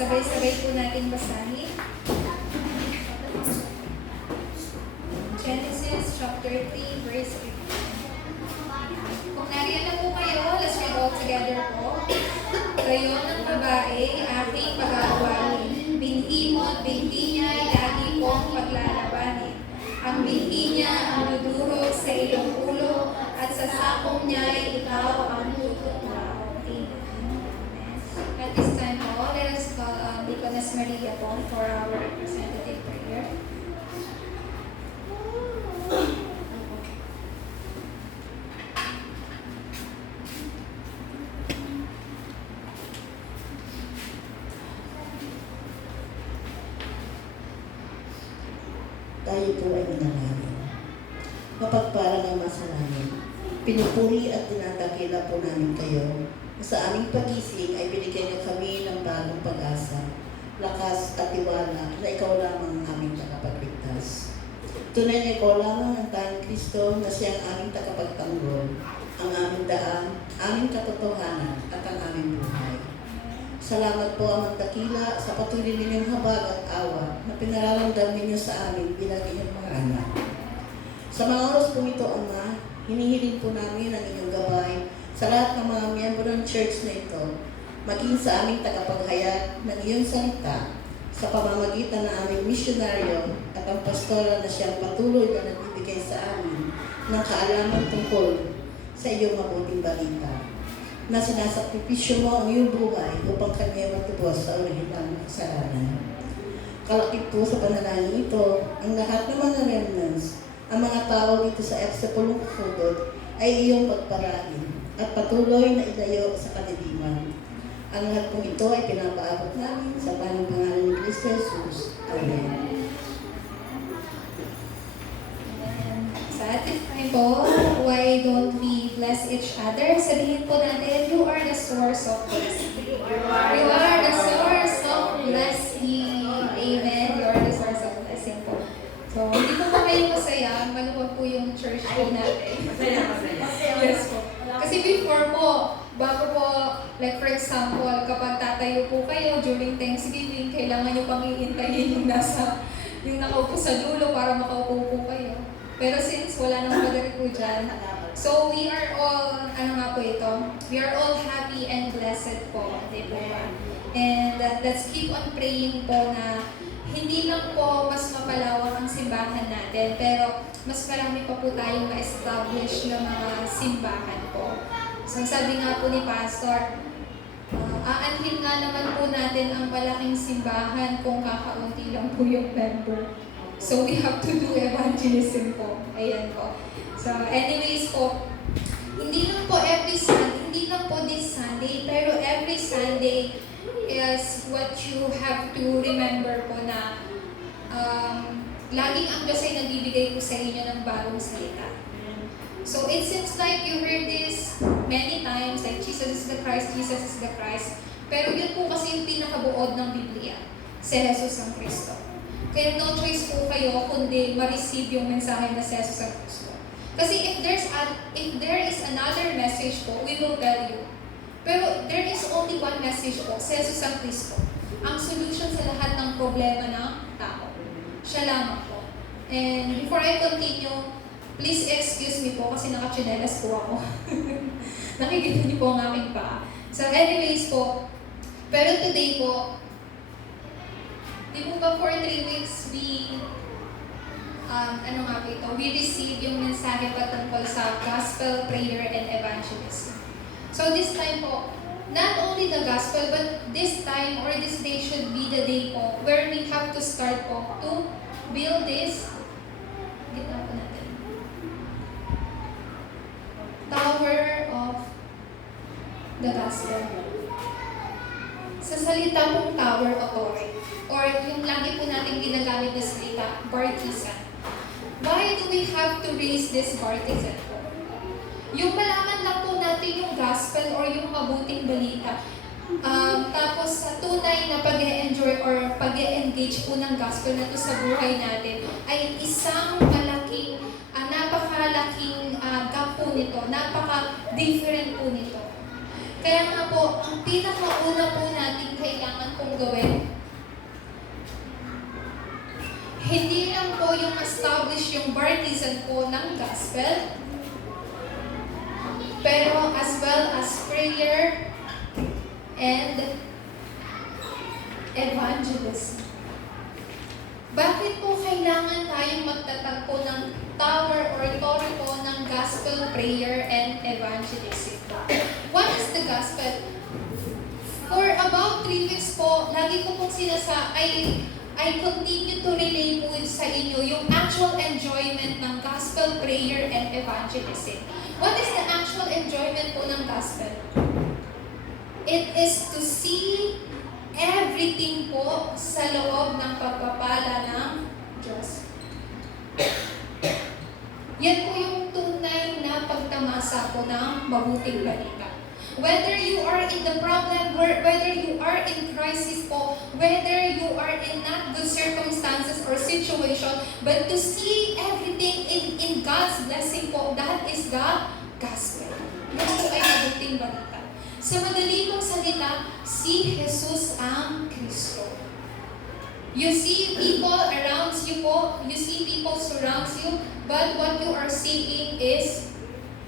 Sabay-sabay po natin basahin. Genesis chapter 3, verse 15. Kung nariyan na po kayo, let's read all together po. Kayo ng babae, aking pag-aawain. Binhi mo at binhi niya ay lagi kong paglalabanin. Ang binhi niya ang dudurog sa iyong ulo at sa sakong niya ay ikaw ang tutuklaw. At this time po, let us call Deaconess Maria po for our representative prayer. Tayo po ay manalangin. Mapagpalang ang masalamin. Pinupuri at tinatagila po namin kayo. Sa aming pagising ay binigyan niyo kami ng bagong pag-asa, lakas at tiwala na ikaw lamang ang aming tagapagligtas. Tunay na ikaw lamang ang tanging Kristo na siya ang aming tagapagtanggol, ang aming daan, aming katotohanan at ang aming buhay. Salamat po ang magdakila sa patuloy ninyong habag at awa na pinararamdam ninyo sa amin bilang inyong mga anak. Sa mga oras po ito, Ama, hinihiling po namin ang inyong gabay sa lahat ng mga miyembro ng church na ito, maging sa aming tagapaghayag ng iyong salita sa pamamagitan ng aming misyonaryo at ang pastora na siyang patuloy na nagbibigay sa amin ng kaalaman tungkol sa iyong mabuting balita, na sinasakripisyo mo ang iyong buhay upang kanya matubos sa orihinal na kasalanan. Kalakip po sa panalangin ito, ang lahat ng mga remnants, ang mga tao dito sa Epsapulong Kufudod ay iyong pagpalain at patuloy na ilayo sa kadiliman. Ang lahat pong ito ay pinapaabot namin sa pangalan ni Kristo Jesus. Amen. Sa ating time po, why don't we bless each other? Sabihin po natin, you are the source of blessing. You are the source of blessing. Amen. You are the source of blessing po. So, hindi po ba kayo masaya? Maluwag po yung church po natin. Masaya. Yes po. Kasi before po, bago po, like for example, kapag tatayo po kayo during Thanksgiving, kailangan nyo pang iintayin yung nakaupo sa dulo para makaupo po kayo. Pero since wala nang padari po dyan, so we are all, ano nga po ito? We are all happy and blessed po, di po ba? And let's keep on praying po na hindi lang po mas mapalawak ang simbahan natin, pero mas marami pa po tayong ma-establish na mga simbahan po. So sabi nga po ni Pastor, aanhin nga naman po natin ang malaking simbahan kung kakaunti lang po yung member. So we have to do evangelism po. Ayan po. So anyways po, hindi lang po every Sunday, hindi lang po this Sunday, pero every Sunday is what you have to remember po na laging ang Diyos ay nagbibigay po sa inyo ng bagong salita. So it seems like you heard this many times, like Jesus is the Christ, Jesus is the Christ. Pero yun po kasi yung pinakabuod ng Biblia, si Jesus ang Kristo. Kaya no choice po kayo kundi ma-receive yung mensahe na si Jesus ang Kristo. Kasi if there is another message po, we will tell you. Pero there is only one message po, si Jesus ang Kristo. Ang solution sa lahat ng problema ng tao. Siya lamang po. And before I continue, please excuse me po kasi nakachinelas po ako. Nakikita niyo po ang aking paa. So anyways po, pero today po, di po ba for 3 weeks we receive yung mensahe patungkol sa gospel, prayer, and evangelism. So this time po, not only the gospel, but this time or this day should be the day po where we have to start po to build this, gitna po natin, tower of the gospel. Sa salita pong tower authority, or yung lagi po natin ginagamit na salita, bartisan. Why do we have to raise this bartisan po? Yung malaman lang po natin yung gospel or yung mabuting balita. Tapos sa tunay na pag-e-enjoy or pag-e-engage po ng gospel na to sa buhay natin ay isang malaking, napakalaking gap po nito, napaka-different po nito. Kaya nga po, ang pinakauna po natin kailangan pong gawin. Hindi lang po yung establish yung baptism po ng gospel, pero as well as prayer and evangelism. Bakit po kailangan tayong magtatagpo ng tower or torre po ng gospel, prayer, and evangelism? What is the gospel? For about 3 weeks po, lagi ko pong I continue to relay po sa inyo yung actual enjoyment ng gospel, prayer, and evangelism. What is the actual enjoyment po ng gospel? It is to see everything po sa loob ng pagpapala ng Diyos. Yan po yung tunay na pagtamasa po ng mabuting balita. Whether you are in the problem, whether you are in crisis po, whether you are in not good circumstances or situation, but to see everything in God's blessing po, that is the gospel. Yan po ay mabuting balita. Sa madali mong salita, si Jesus ang Kristo. You see people around you po, you see people surrounds you, but what you are seeing is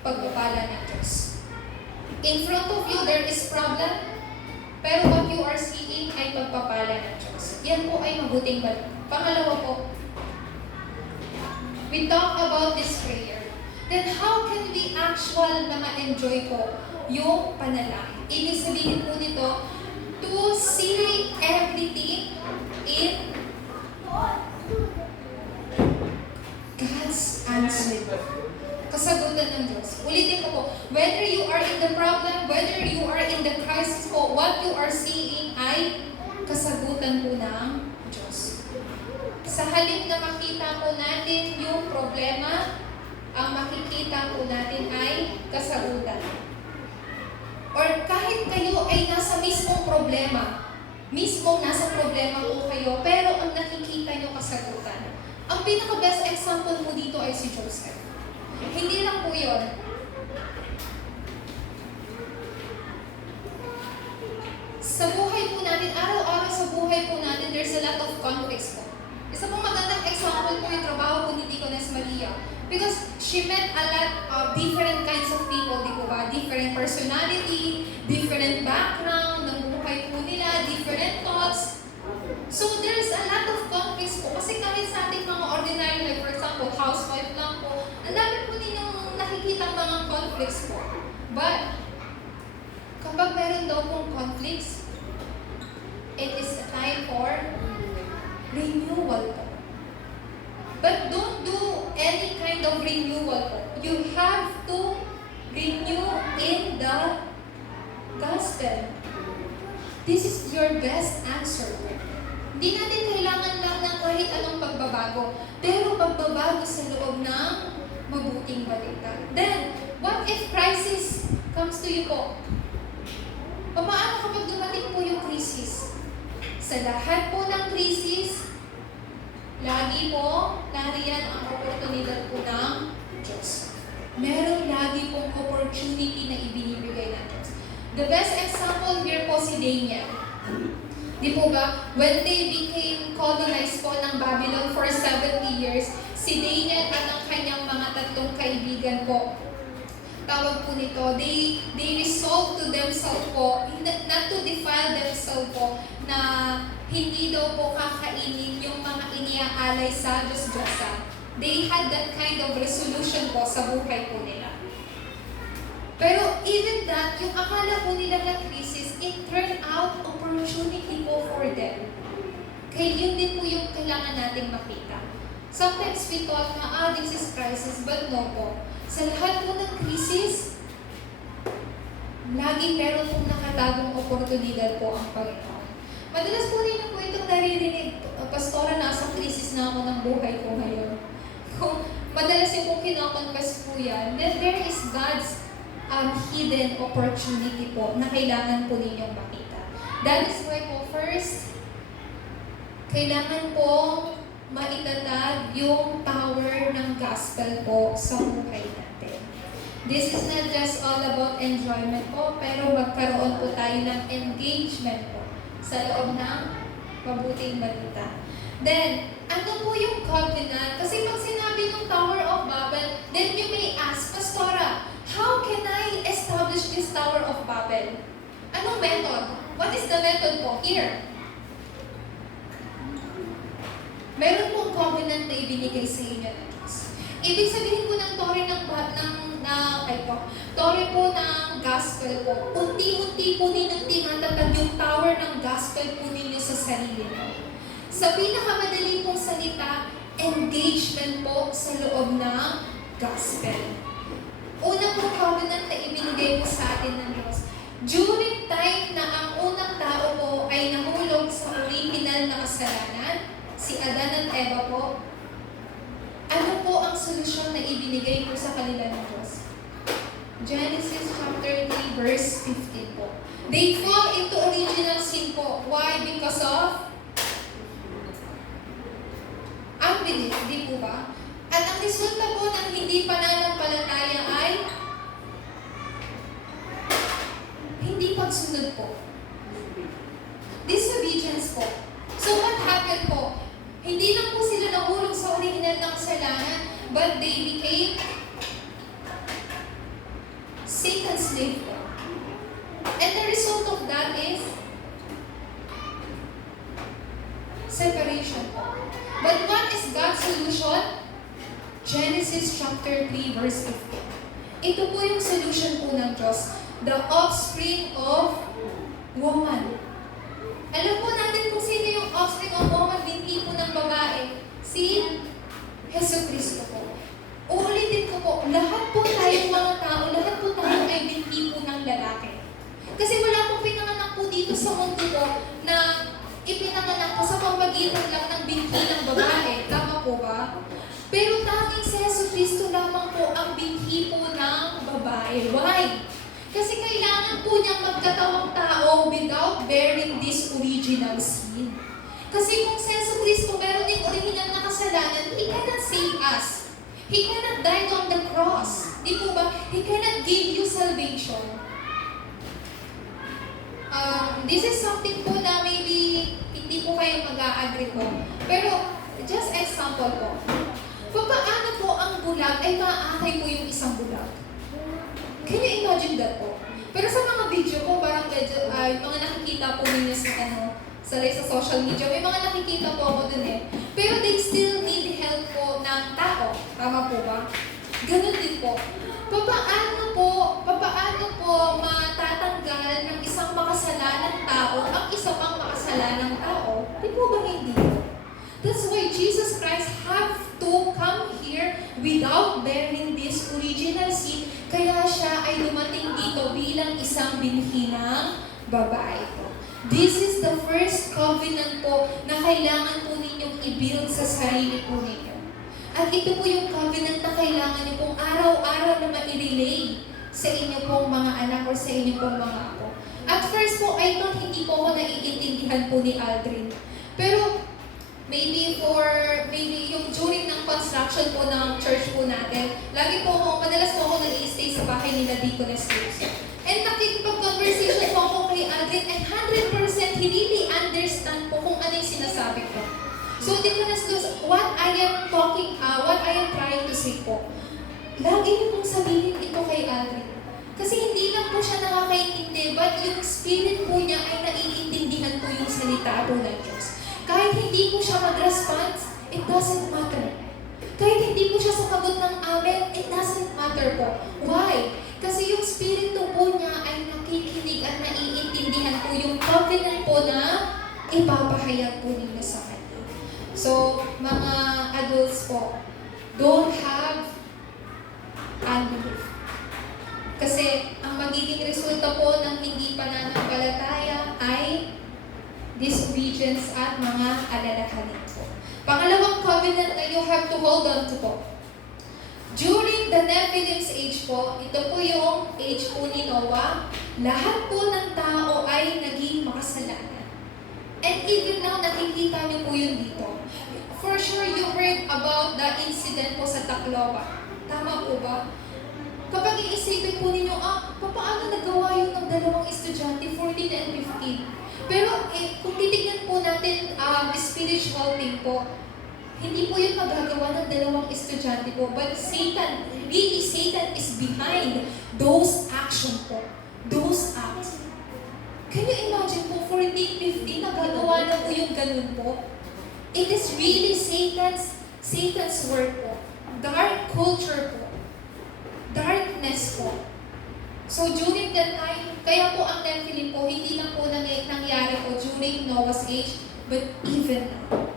pagpapala ng Diyos. In front of you, there is problem, pero what you are seeing ay pagpapala ng Diyos. Yan po ay mabuting balita. Pangalawa po, we talk about this prayer. Then how can we actual na ma-enjoy po yung panalangin? Ibig sabihin po nito, to see everything in God's answer. Kasagutan ng Diyos. Ulitin ko po, whether you are in the problem, whether you are in the crisis po, what you are seeing ay kasagutan po ng Diyos. Sa halip na makita po natin yung problema, ang makikita po natin ay kasagutan. Or kahit kayo ay nasa mismong problema, nasa problema po kayo, pero ang nakikita nyo kasagutan. Ang pinaka-best example mo dito ay si Joseph. Hindi lang po yun. Sa buhay po natin, araw-araw sa buhay po natin, there's a lot of conflicts po. Isa pong magandang example po yung trabaho po ni Deaconess Maria. Because she met a lot of different kinds of people, di po ba? Different personality, different background ng buhay po nila, different thoughts. So there's a lot of conflicts po. Kasi kahit sa ating mga ordinary, like for example, housewife lang po, ang dami po ninyong nakikita mga conflicts po. But, kapag meron daw pong conflicts, it is a time for renewal po. But don't do any kind of renewal po. You have to renew in the gospel. This is your best answer po. Hindi natin kailangan lang ng kahit anong pagbabago, pero pagbabago sa loob ng mabuting balita. Then, what if crisis comes to you po? Paano kapag dumating po yung crisis? Sa lahat po ng crisis, lagi po, nariyan ang oportunidad po ng Diyos. Meron lagi pong opportunity na ibinibigay ng Diyos. The best example here po si Daniel. Di po ba? When they became colonized po ng Babylon for 70 years, si Daniel at ang kanyang mga tatlong kaibigan po, tawag po nito, they resolved to themselves po, not to defile themselves po, na hindi daw po kakainin yung mga iniaalay sa Diyos-Diyosa. They had that kind of resolution po sa buhay po nila. Pero even that, yung akala po nila na crisis, it turned out opportunity po for them. Kaya yun din po yung kailangan nating makita. Sometimes we thought na, this is crisis, but no po. Sa lahat po ng crisis, laging meron pong nakatagong oportunidad po ang Panginoon. Madalas po rin po itong naririnig, Pastora, nasa crisis na ako ng buhay ko ngayon. Kung madalas yung pong kinakonfess po yan, then there is God's hidden opportunity po na kailangan po ninyong makita. That is why po first, kailangan po maitatag yung power ng gospel po sa buhay natin. This is not just all about enjoyment po, pero magkaroon po tayo ng engagement po. sa loob ng mabuting balita. Then, ano po yung covenant? Kasi pag sinabi ng Tower of Babel, then you may ask, Pastora, how can I establish this Tower of Babel? Anong method? What is the method po? Here. Meron pong covenant na ibinigay sa inyo ng Diyos. Ibig sabihin po ng tore po ng gospel po. Unti-unti po ninyong tinatatag yung tower ng gospel po ninyo sa sarili mo. Sa pinakamadali pong salita, engagement po sa loob ng gospel. Unang po covenant na ibinigay po sa atin ng Diyos. During time na ang unang tao po ay nahulog sa original na kasalanan, si Adan at Eva po, ano po ang solusyon na ibinigay po sa kanila ng Diyos? Genesis chapter 3 verse 15 po. They fall into original sin po. Why? Because of unbelief, di po ba? At ang resulta po ng hindi pananampalataya ay hindi pagsunod po. Disobedience po. So what happened po? Hindi lang po sila nahulog sa original na kasalanan, but they became Satan's slave po. And the result of that is separation po. But what is God's solution? Genesis chapter 3 verse 15. Ito po yung solution po ng Diyos. The offspring of woman. Alam po natin kung sino yung offspring of woman, binti po ng babae. Si Jesucristo po. Uulitin ko po, lahat po tayong mga tao, lahat po tayo ay binti po ng lalaki. Kasi wala pong pinanganak po dito sa mundo po na ipinanganak po sa pamagitan lang ng binti ng babae. Tama po ba? Pero tanging si Jesucristo lamang po ang binti po ng babae. Why? Kasi kailangan po niyang magkatawang tao without bearing this original sin. Kasi kung si Jesucristo meron din original na kasalanan, He cannot save us. He cannot die on the cross. Di po ba? He cannot give you salvation. This is something po na maybe hindi po kayo mag-a-agree po. Pero, just example po. Paano po ang bulag ay maaakay po yung isang bulag? Can you imagine that po? Pero sa mga video po, parang medyo, mga nakikita po ninyo sa social media, may mga nakikita po ako dun eh. Pero they still need help po ng tao. Tama po ba? Ganun din po. Paano po matatanggal ng isang makasalanang tao ang isa pang makasalanang tao? Di po ba hindi po? That's why Jesus Christ have to come here without bearing this original sin. Kaya siya ay dumating dito bilang isang binhi ng babae po. This is the first covenant po na kailangan po ninyong i-build sa sarili po ninyo. At ito po yung covenant na kailangan niyo pong araw-araw na ma-relay sa inyo pong mga anak o sa inyo pong mga apo. At first po, I thought hindi po ako naiintindihan po ni Aldrin. Pero maybe yung during ng construction po ng church po natin, madalas po ako nag-i-stay sa bahay nila Deaconess Rose. And nakikipag-conversation po ako kay Aldrin and 100% he really understand po kung ano yung sinasabi ko. So, Deaconess Rose, what I am trying to say po, lagi niyo pong sabihin ito kay Aldrin. Kasi hindi lang po siya nakakaintindi, but yung spirit po niya ay naiintindihan po yung salita po ng Diyos. Kahit hindi po siya mag-response, it doesn't matter. Kahit hindi po siya sumagot ng amen, it doesn't matter po. Why? Kasi yung spirito po niya ay nakikinig at naiintindihan po yung covenant po na ipapahayag po ninyo sa kanya. So, mga adults po, don't have unbelief. Kasi ang magiging resulta po ng hindi pananampalataya ay disobedience at mga alalahanin po. Pangalawang covenant na you have to hold on to po. During the Nephilim's age po, ito po yung age po ni Noah, lahat po ng tao ay naging makasalanan. And even now, nakikita niyo po yun dito. For sure, you heard about the incident po sa Tacloban. Tama po ba? Kapag iisipin po ninyo, paano nagawa yun ng dalawang estudyante, 14 and 15? Pero kung titignan po natin spiritual thing po, hindi po yun magagawa ng dalawang estudyante po. But Satan is behind those action po. Those acts. Can you imagine po, 14, 15, nagagawa na po yung ganun po? It is really Satan's work po. Dark culture po. Darkness po. So during that time, kaya po ang Nephilim po, hindi lang po nangyari po during Noah's age, but even now.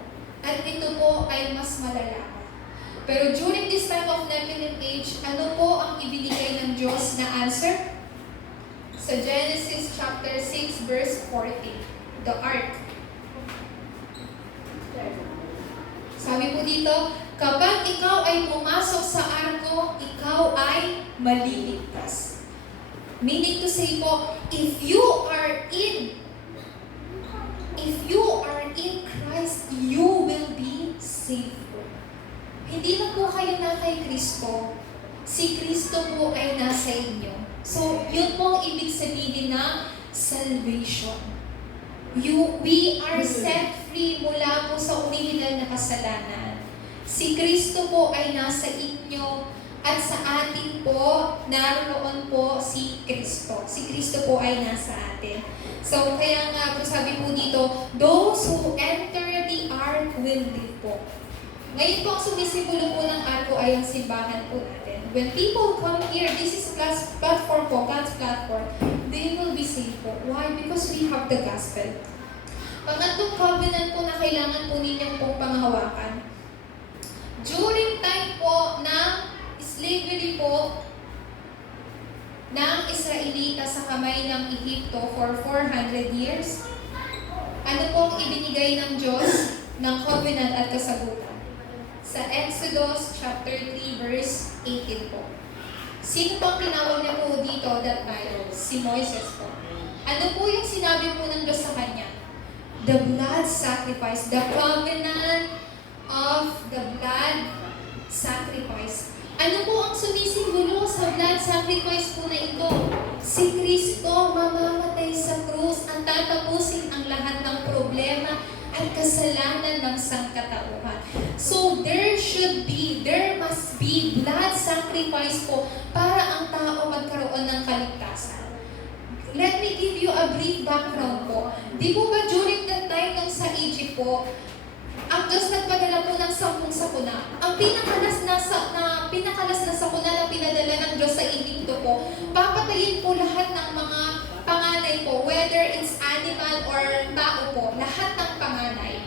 At ito po ay mas malala pa. Pero during this time of Nephilim age, ano po ang ibinigay ng Diyos na answer? Sa Genesis chapter 6 verse 40, the ark. Sabi po dito, kapag ikaw ay pumasok sa arko, ikaw ay maliligtas. Meaning to say po, if you are in Christ, you will be safe po. Hindi na po kayo na kay Kristo. Si Kristo po ay nasa inyo. So, yun po ang ibig sabihin na salvation. We are set free mula po sa original na kasalanan. Si Kristo po ay nasa inyo at sa atin po, naroon po si Kristo. Si Kristo po ay nasa atin. So, kaya nga po sabi po dito, those who enter the ark will live po. Ngayon po, ang sumisimbolo po ng arko ay ang simbahan po natin. When people come here, this is platform po, God's platform, they will be saved po. Why? Because we have the gospel. Pangatlong covenant po na kailangan po ninyong pong panghawakan. During time po ng slavery po ng Israelita sa kamay ng Ehipto for 400 years, ano po ang ibinigay ng Diyos ng covenant at kasagutan? Sa Exodus chapter 3 verse 18 po. Sino po ang tinawag niya po dito that time? Si Moises po. Ano po yung sinabi po ng Diyos sa kanya? The blood sacrifice, the covenant of the blood sacrifice. Ano po ang sumisimbolo sa blood sacrifice po na ito? Si Kristo mamamatay sa krus ang tatapusin ang lahat ng problema at kasalanan ng sangkatauhan. So there must be blood sacrifice po para ang tao magkaroon ng kaligtasan. Let me give you a brief background po. Di po ba during that time nung sa Egypt po, ang Diyos nagpadala po ng 10 sakuna. Ang pinakalas na sakuna na pinadala ng Diyos sa Egypto po, papatayin po lahat ng mga panganay po, whether it's animal or tao po, lahat ng panganay.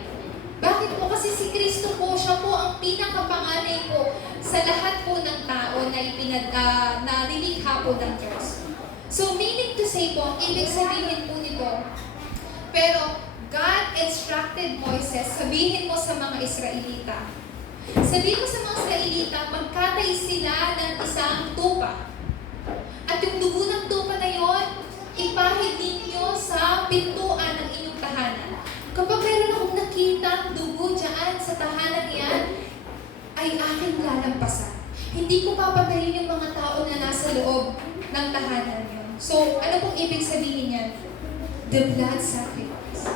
Bakit po? Kasi si Kristo po, siya po ang pinakapanganay po sa lahat po ng tao na nilikha po ng Diyos. So meaning to say po, ang ibig sabihin po nito, pero God instructed Moises, sabihin mo sa mga Israelita. Sabihin mo sa mga Israelita, magkatay sila ng isang tupa. At yung dugo ng tupa na yon, ipahid ninyo sa pintuan ng inyong tahanan. Kapag meron akong nakita dugo dyan sa tahanan yan, ay aking lalampasan. Hindi ko papatayin yung mga tao na nasa loob ng tahanan yun. So, ano pong ibig sabihin yan? The blood sacrifice.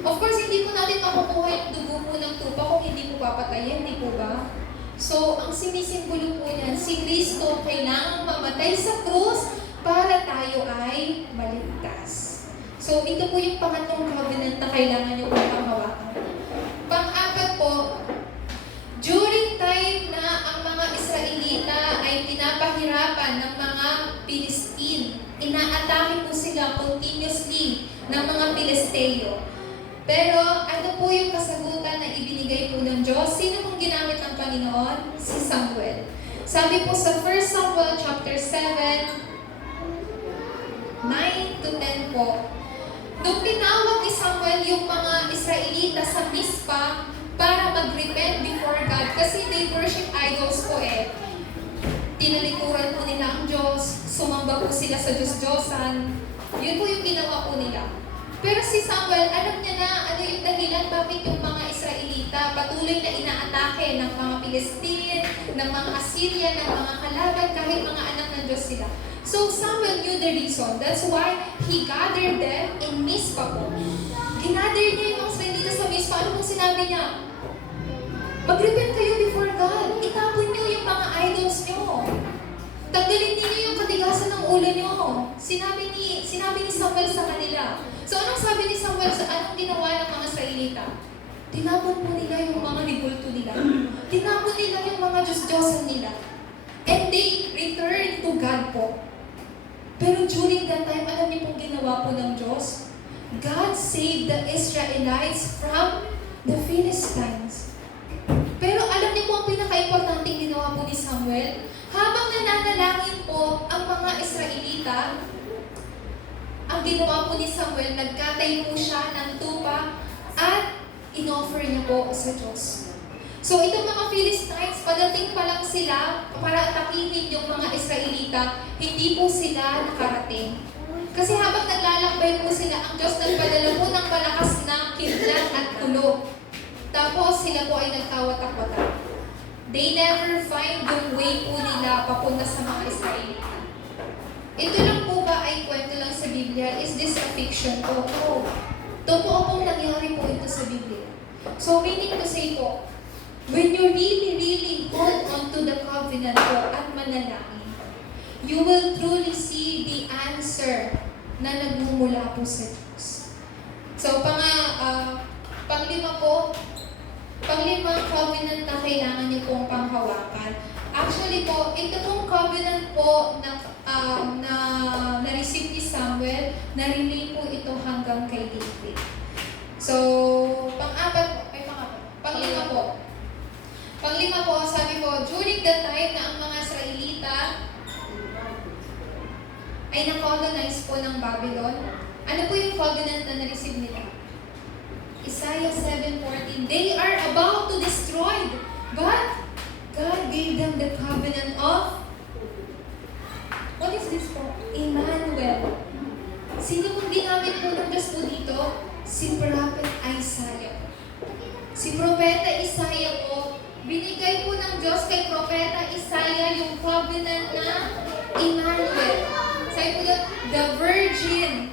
Of course, hindi po natin makukuha yung dugo po ng tupa kung hindi po papatayin, di po ba? So, ang sinisimbolo po niyan, si Kristo kailangang mamatay sa krus para tayo ay maligtas. So, ito po yung pangatlong covenant na kailangan nyo pong panghawakan. Pang-apat po, during time na ang mga Israelita ay pinapahirapan ng mga Pilistine, inaatake po sila continuously ng mga Pilisteo. Pero ano po yung kasagutan na ibinigay po ng Diyos? Sino pong ginamit ng Panginoon? Si Samuel. Sabi po sa 1 Samuel chapter 7, 9 to 10 po, nung tinawag ni Samuel yung mga Israelita sa Mizpah para mag-repent before God kasi they worship idols po tinalikuran po nila ang Diyos, sumamba po sila sa Diyos-Diyosan. Yun po yung ginawa po nila. Pero si Samuel, alam niya na ano yung dahilan bakit yung mga Israelita patuloy na inaatake ng mga Palestine, ng mga Assyrian, ng mga kalaban, kahit mga anak ng Diyos sila. So Samuel knew the reason. That's why he gathered them in Mizpah po. Kinather niya yung mga Israelita sa mismo. Ano kung sinabi niya? Mag-repent kayo before God. Itapon niyo yung mga idols niyo. Tanggalin niyo yung katigasan ng ulo niyo. Sinabi ni Samuel sa kanila. So anong sabi ni Samuel sa anong ginawa ng mga Israelita? Tinapon po nila yung mga ribulto nila. Tinapon nila yung mga Diyos-Diyosan nila. And they returned to God po. Pero during that time, alam niyo pong ginawa po ng Diyos? God saved the Israelites from the Philistines. Pero alam niyo po ang pinaka-importanting ginawa po ni Samuel? Habang nananalangin po ang mga Israelita, ang ginawa po ni Samuel, nagkatay po siya ng tupa at in-offer niya po sa Diyos. So itong mga Philistines, pagdating pa lang sila para atakihin yung mga Israelita, hindi po sila nakarating. Kasi habang naglalakbay po sila, ang Diyos nagpadala po ng malakas na kidlat at kulog. Tapos sila po ay nagkawatak-watak. They never find yung way po nila papunta sa mga Israelita. Ito lang po ba ay kwento lang sa Biblia? Is this a fiction po? No. Totoo pong nangyari po ito sa Biblia. So meaning to say po, when you really hold on to the covenant po at manalangin, you will truly see the answer na nagmumula po sa Diyos. So panglimang covenant na kailangan niyo pong panghawakan. Actually po, ito pong covenant po na na-receive ni Samuel, na-relay po ito hanggang kay David. So, Panglima po, sabi ko, during the time na ang mga Israelita ay na-colonize po ng Babylon, ano po yung covenant na na-receive nila? Isaiah 7:14, they are about to destroy, but God gave them the covenant of, what is this po? Emmanuel. Sino pong ginamit po ng Diyos po dito? Si Prophet Isaiah. Si Propeta Isaiah po, binigay po ng Diyos kay Propeta Isaiah yung covenant na Emmanuel. Sabi po doon, the virgin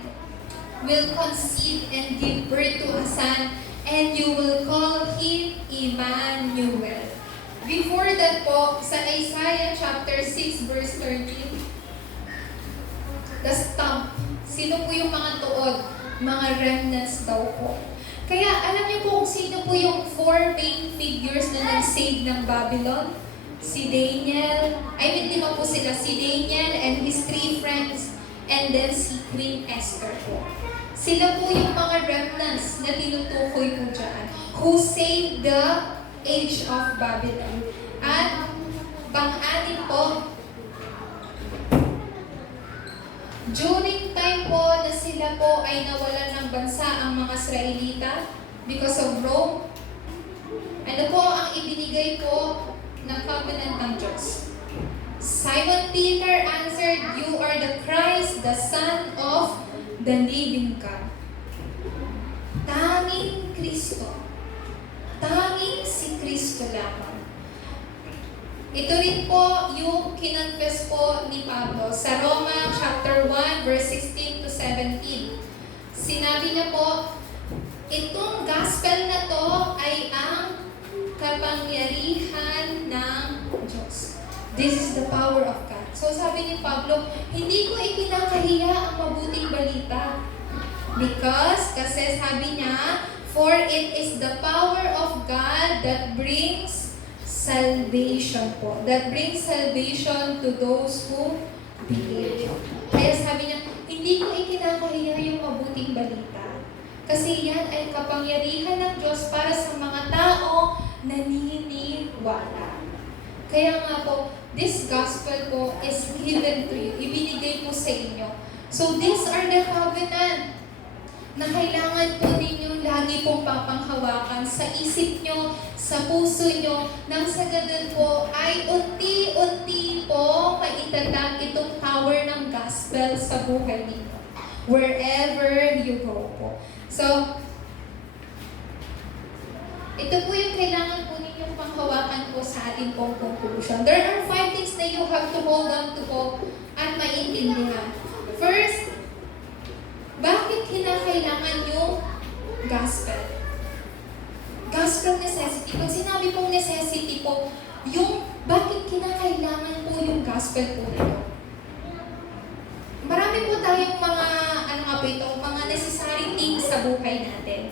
will conceive and give birth to a son, and you will call him Emmanuel. Before that po, sa Isaiah chapter 6 verse 13, the stump. Sino po yung mga tuod? Mga remnants daw po. Kaya alam niyo po kung sino po yung 4 main figures na nag-save ng Babylon? Si Daniel, lima po sila. Si Daniel and his 3 friends, and then si Queen Esther po. Sila po yung mga remnants na tinutukoy po dyan, who saved the age of Babylon. At pang-anim po, during time po na sila po ay nawalan ng bansa ang mga Israelita because of Rome, ano po ang ibinigay po ng covenant ng Diyos? Simon Peter answered, "You are the Christ, the Son of the living God." Tanging Kristo. Tanging si Kristo lamang. Ito rin po yung kinonfess po ni Pablo sa Roma chapter 1 verse 16 to 17. Sinabi niya po, itong gospel na to ay ang kapangyarihan ng Diyos. This is the power of God. So sabi ni Pablo, hindi ko ikinakahiya ang mabuting balita. Because, kasi sabi niya, for it is the power of God that brings salvation po. That brings salvation to those who believe. Kaya sabi niya, hindi ko ikinakahiya yung mabuting balita. Kasi yan ay kapangyarihan ng Diyos para sa mga tao na naniniwala. Kaya nga po, this gospel po is given to you. Ibinigay po sa inyo. So these are the covenant na kailangan po ninyong lagi pong papanghawakan sa isip nyo, sa puso nyo, nang sa ganun po ay unti-unti po maitatag itong power ng gospel sa buhay ninyo. Wherever you go po. So, ito po yung kailangan po ninyong panghawakan po sa ating pong conclusion. There are 5 things na you have to hold on to po at maintindihan. First, bakit kinakailangan yung gospel. Gospel necessity. Pag sinabi pong necessity po, yung bakit kinakailangan po yung gospel po na ito. Marami po tayong mga, mga necessary things sa buhay natin.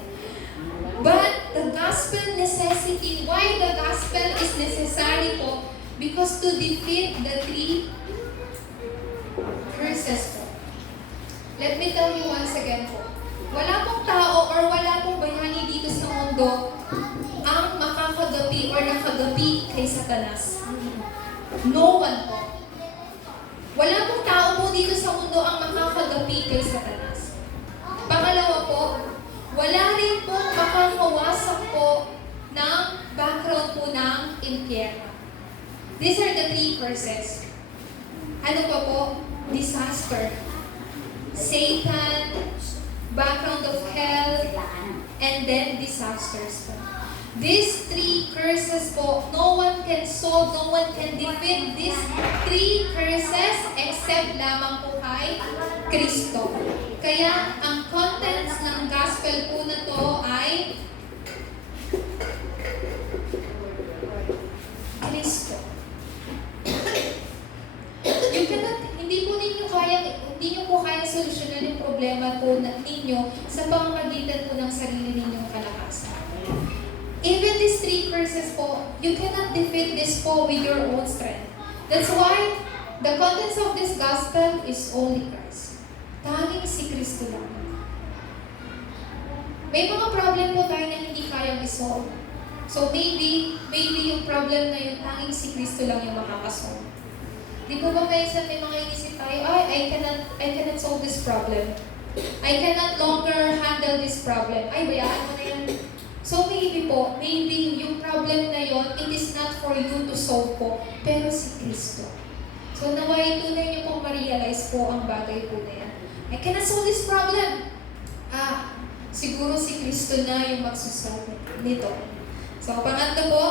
But the gospel necessity, why the gospel is necessary po? Because to defeat the 3 curses po. Let me tell you once again po. Wala pong tao or wala pong bayani dito sa mundo ang makakagapi or nakagapi kay Satanas. No one po. Wala pong tao po dito sa mundo ang makakagapi kay Satanas. Pangalawa po, wala rin po makakawasak po ng background po ng impyerno. These are the 3 curses. Ano pa po? Disaster. Satan, background of hell, and then disasters po. These 3 curses po, no one can solve, no one can defeat these 3 curses except lamang po kay Kristo. Kaya ang contents ng gospel po na to ay Kristo. Hindi nyo po kaya solusyonan yung problema po ninyo sa pamamagitan po ng sarili ninyong kalakasan. Even these 3 curses po, you cannot defeat this po with your own strength. That's why the contents of this gospel is only Christ. Tanging si Kristo lang. May mga problem po tayo na hindi kayang isolve. So maybe yung problem na yun, tanging si Kristo lang yung makakasolve. Di po ba may mga inisip tayo, I cannot solve this problem. I cannot longer handle this problem. Ay, bayaan mo na yan. So maybe yung problem na yon, it is not for you to solve po, pero si Kristo. So naway tunay niyo pong ma-realize po ang bagay po na yan. I cannot solve this problem. Siguro si Kristo na yung magsusolve nito. So pangatlo po,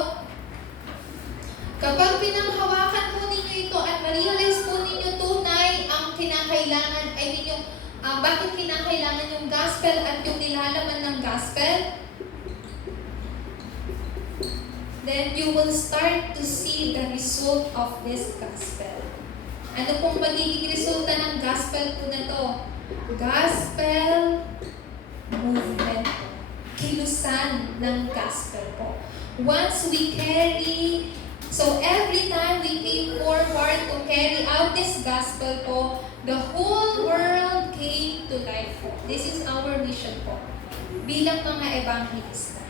kapag pinanghawakan po ninyo ito at ma-realize po ninyo tunay ang kinakailangan, bakit kinakailangan yung gospel at yung nilalaman ng gospel, then you will start to see the result of this gospel. Ano pong magiging resulta ng gospel po na to? Gospel movement. Kilusan ng gospel po. Once we carry, so every time we came forward to carry out this gospel po, the whole world came to life po. This is our mission po. Bilang mga evangelista.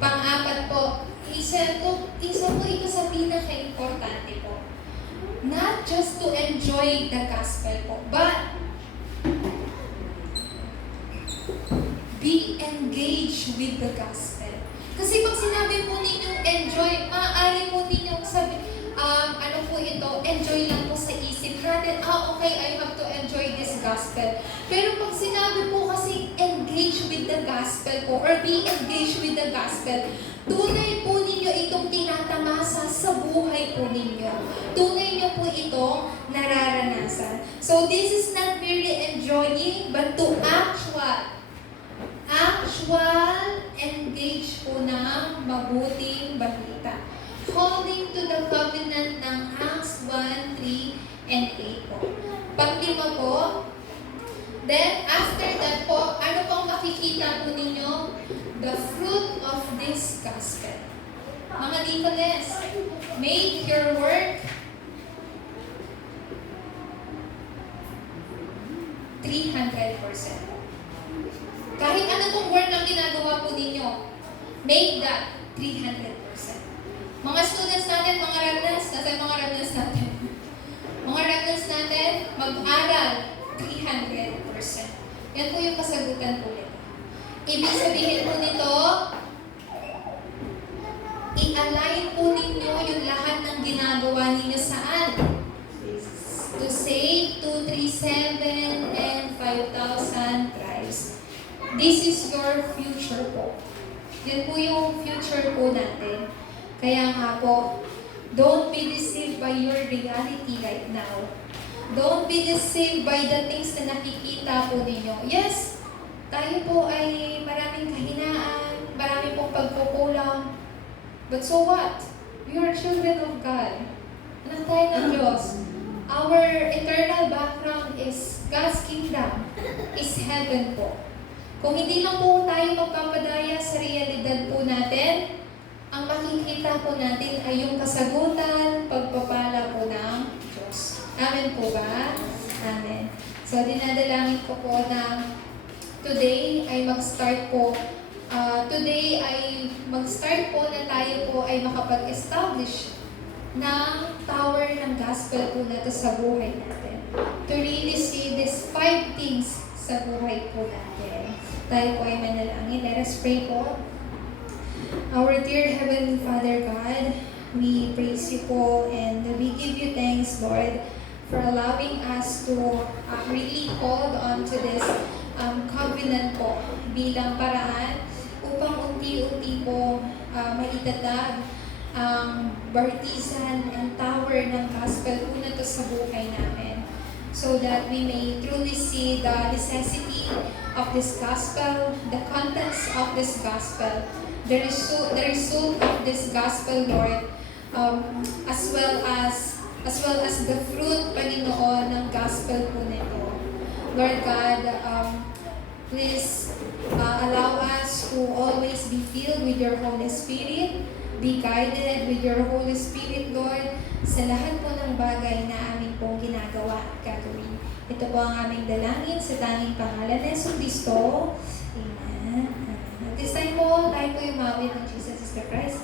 Pang-apat po, isa po ito sa pinaka-importante po. Not just to enjoy the gospel po, but be engaged with the gospel. Kasi pag sinabi po ninyong enjoy, maaari po ninyong sabi, ano po ito, enjoy lang po sa isip natin, okay, I have to enjoy this gospel. Pero pag sinabi po kasi engage with the gospel po, or be engaged with the gospel, tunay po ninyo itong tinatamasa sa buhay po ninyo. Tunay nyo po itong nararanasan. So this is not merely enjoying, but to actual engage po ng mabuting balita. Holding to the covenant ng Acts 1, 3, and 8 po. Pang-5 po, then after that po, ano pong makikita po ninyo? The fruit of this gospel. Mga Nicolas, make your work 300%. Kahit ano pong work ang ginagawa po ninyo, make that 300%. Mga students natin, mga Ragnans, nasa mga Ragnans natin? Mga Ragnans natin, mag-aral 300%. Yan po yung kasagutan po nito. Ibig sabihin po nito, i-align po ninyo yung lahat ng ginagawa ninyo saan? To save 237 and 5,000 tribes. This is your future po. Yan po yung future po natin. Kaya nga po, don't be deceived by your reality right now. Don't be deceived by the things na nakikita po ninyo. Yes, tayo po ay maraming But so what? We are children of God. Anak tayo ng Diyos. Our eternal background is God's kingdom, is heaven po. Kung hindi lang po tayo magpapadaya sa realidad po natin, ang makikita po natin ay yung kasagutan, pagpapala po ng Diyos. Amen po ba? Amen. So, dinadalangin ko po na today ay mag-start po. Today ay mag-start po na tayo po ay makapag-establish ng tower ng gospel po na to sa buhay natin. To really see these 5 things sa buhay po natin. Tayo po ay manalangin. Let us pray po. Our dear Heavenly Father God, we praise you po and we give you thanks, Lord, for allowing us to really hold on to this covenant po bilang paraan upang unti-unti po maitatag ang bartisan and tower ng gospel po na to sa buhay namin. So that we may truly see the necessity of this gospel, the contents of this gospel, the result of this gospel, Lord, as well as the fruit, Panginoon, ng gospel po nito. Lord God, please allow us to always be filled with your Holy Spirit, be guided with your Holy Spirit, Lord, sa lahat po ng bagay na aming pong ginagawa at gagawin. Ito po ang aming dalangin sa tanging pangalan ni Jesucristo. Amen. At this time po, tayo po yung mawin ng Jesus is the Christ.